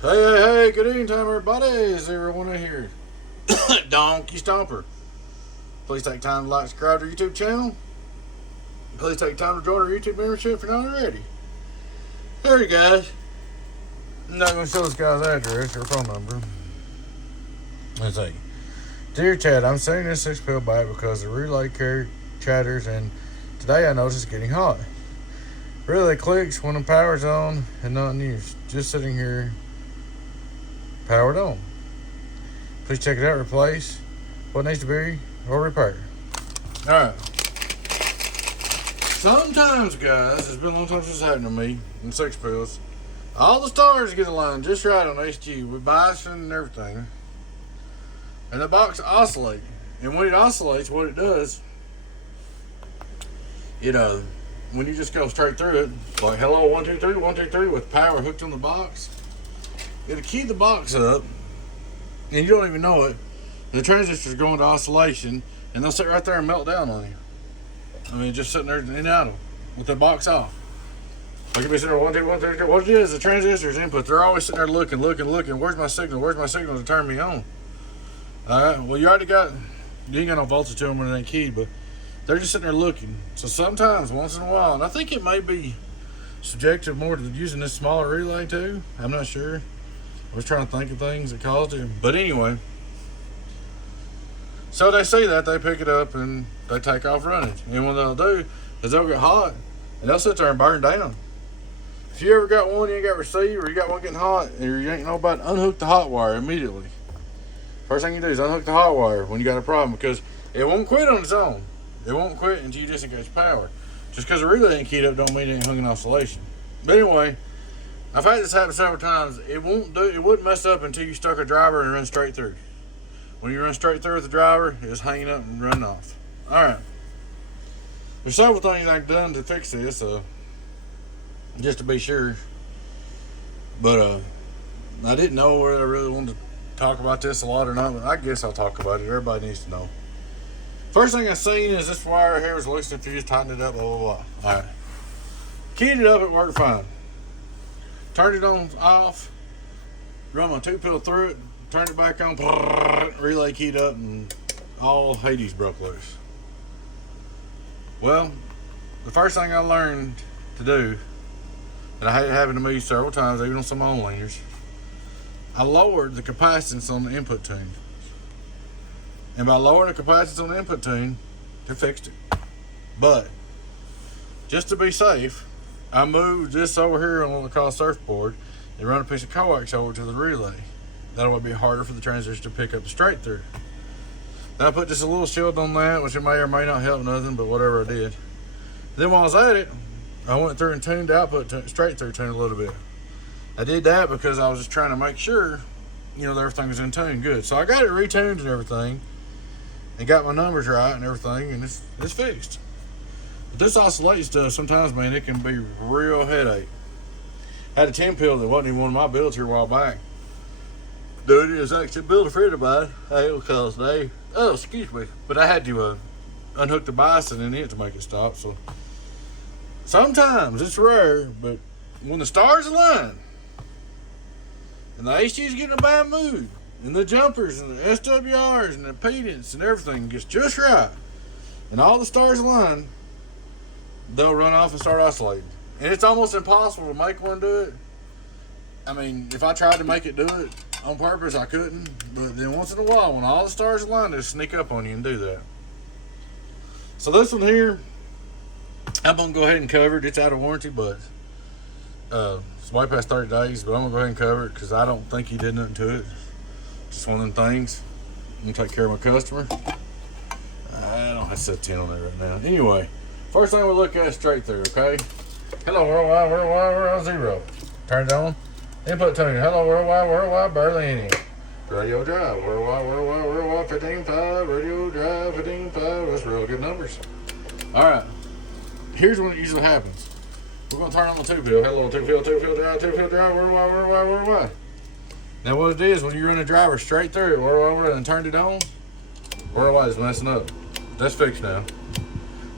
Hey, good evening time, everybody. Is everyone in here? Donkey Stomper. Please take time to like, subscribe to our YouTube channel. Please take time to join our YouTube membership if you're not already. Here you guys. I'm not going to show this guy's address or phone number. Let's see. Dear Chad, I'm sending this 6-pill back because the relay chatters, and today I noticed it's getting hot. Relay clicks when the power's on and not in use. Just sitting here powered on. Please check it out. Replace what needs to be or repair. Alright. Sometimes, guys, it's been a long time since it's happened to me in 6-pills. All the stars get aligned just right on HG with bison and everything. And the box oscillates. And when it oscillates, what it does, when you just go straight through it, like hello 1 2 3 1 2 3 with power hooked on the box, it'll key the box up and you don't even know it. The transistors go into oscillation and they'll sit right there and melt down on you. I mean, just sitting there in and out with the box off. Like you'll be sitting there 1 2 1 2 3. What it is, the transistors input, they're always sitting there looking. Where's my signal? Where's my signal to turn me on? Alright, well, you ain't got no voltage to them when it ain't keyed, but they're just sitting there looking. So sometimes, once in a while, and I think it may be subjective more to using this smaller relay too. I'm not sure. I was trying to think of things that caused it. But anyway, so they see that, they pick it up, and they take off running. And what they'll do is they'll get hot, and they'll sit there and burn down. If you ever got one you ain't got received, or you got one getting hot, or you ain't know about it, unhook the hot wire immediately. First thing you do is unhook the hot wire when you got a problem, because it won't quit on its own. It won't quit until you disengage power. Just because the relay ain't keyed up don't mean it ain't hung in oscillation. But anyway, I've had this happen several times. It wouldn't mess up until you stuck a driver and run straight through. When you run straight through with the driver, it's hanging up and running off. Alright. There's several things I've done to fix this, just to be sure. But I didn't know whether I really wanted to talk about this a lot or not, but I guess I'll talk about it. Everybody needs to know. First thing I seen is this wire here was loose and fused, tightened it up, blah, blah, blah. Alright. Keyed it up, it worked fine. Turned it on, off, run my 2-pill through it, turned it back on, relay keyed up, and all Hades broke loose. Well, the first thing I learned to do, and I had it happen to me several times, even on some onliners, I lowered the capacitance on the input tune. And by lowering the capacitance on the input tune, they fixed it. But, just to be safe, I moved this over here on what we call a surfboard and run a piece of coax over to the relay. That would be harder for the transistor to pick up the straight through. Then I put just a little shield on that, which it may or may not help nothing, but whatever I did. Then while I was at it, I went through and tuned the output straight through tune a little bit. I did that because I was just trying to make sure, that everything was in tune good. So I got it retuned and everything, and got my numbers right and everything, and it's fixed. But this oscillate stuff, sometimes, man, it can be real headache. I had a 10-pill that wasn't even one of my builds here a while back. Dude, it was actually a build a friend of mine. Excuse me. But I had to unhook the bison in it to make it stop. So sometimes, it's rare, but when the stars align, and the HG's getting a bad mood, and the jumpers and the SWRs and the impedance and everything gets just right, and all the stars align, they'll run off and start oscillating. And it's almost impossible to make one do it. I mean, if I tried to make it do it on purpose, I couldn't. But then once in a while, when all the stars align, they'll sneak up on you and do that. So this one here, I'm going to go ahead and cover it. It's out of warranty, but it's way past 30 days. But I'm going to go ahead and cover it because I don't think he did nothing to it. Just one of them things. I'm going to take care of my customer. I don't have to set 10 on there right now. Anyway, first thing we look at is straight through, okay? Hello, worldwide, we're on 0. Turn it on. Input tuning. Hello, worldwide, barely any. Radio drive, worldwide, 15.5. Radio drive, 15.5. That's real good numbers. Alright. Here's when it usually happens. We're going to turn on the 2-pill. Hello, 2-pill drive, worldwide. Now what it is, when you run a driver straight through it, worldwide, and turned it on, worldwide is messing up. That's fixed now.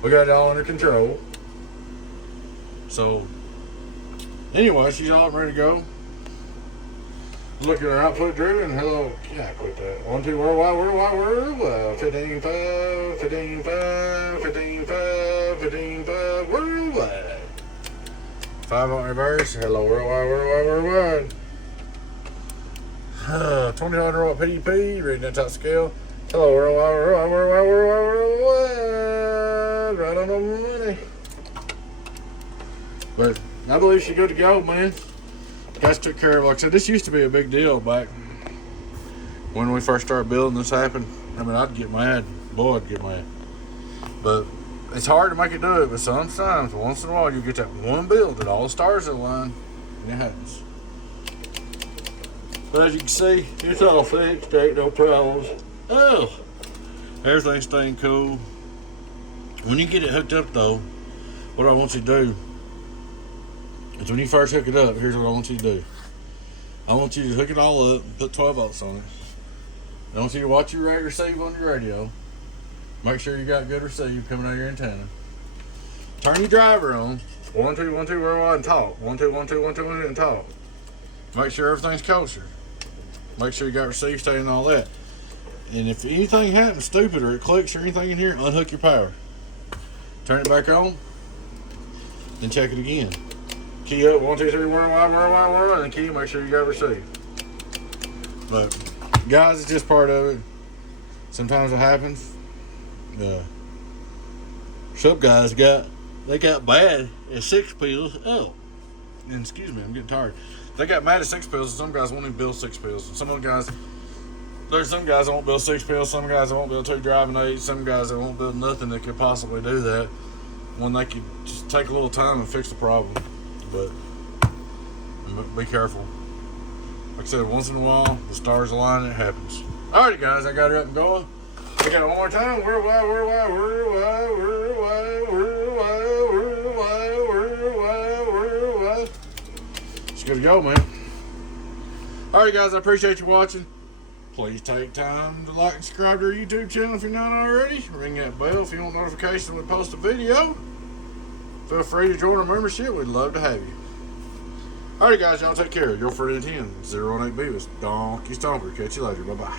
We got it all under control. So, anyway, she's all ready to go. Look at our output driven. Hello. Yeah, quit that. 1, 2, worldwide. 15, 5, 15, 5, 15, 5, 15, 5, worldwide. 5 on reverse. Hello, worldwide. 2000 watt PDP, reading that top scale. Hello, worldwide. Right on over money. But I believe she's good to go, man. Guys took care of it. Like I said, this used to be a big deal back when we first started building. This happened. I mean, I'd get mad. Boy, I'd get mad. But it's hard to make it do it. But sometimes, once in a while, you get that one build that all the stars align, and it happens. But as you can see, it's all fixed. Ain't no problems. Oh, everything's staying cool. When you get it hooked up, though, what I want you to do is when you first hook it up, here's what I want you to do. I want you to hook it all up, put 12 volts on it. I want you to watch your rate receive on your radio. Make sure you got good receive coming out of your antenna. Turn your driver on. 1, 2, 1, 2, worldwide and talk. 1, 2, 1, 2, 1, 2, 1, 2 and talk. Make sure everything's kosher. Make sure you got receive state and all that. And if anything happens stupid or it clicks or anything in here, unhook your power. Turn it back on. Then check it again. Key up 1, 2, 3, worldwide, and key. Make sure you got receive. But guys, it's just part of it. Sometimes it happens. Some guys got bad at 6Pills. Oh, and excuse me, I'm getting tired. They got mad at 6Pills, and some guys won't even build 6Pills. And some of the guys, there's some guys that won't build 6Pills, some guys that won't build 2 driving aids, some guys that won't build nothing that could possibly do that when they could just take a little time and fix the problem. But be careful. Like I said, once in a while, the stars align and it happens. Alrighty, guys, I got her up and going. I got it one more time. Worldwide. It's good to go, man. Alright, guys, I appreciate you watching. Please take time to like and subscribe to our YouTube channel if you're not already. Ring that bell if you want notifications when we post a video. Feel free to join our membership. We'd love to have you. Alright, guys, y'all take care. Your friend 10, 018 Beavis, Donkey Stomper. Catch you later. Bye-bye.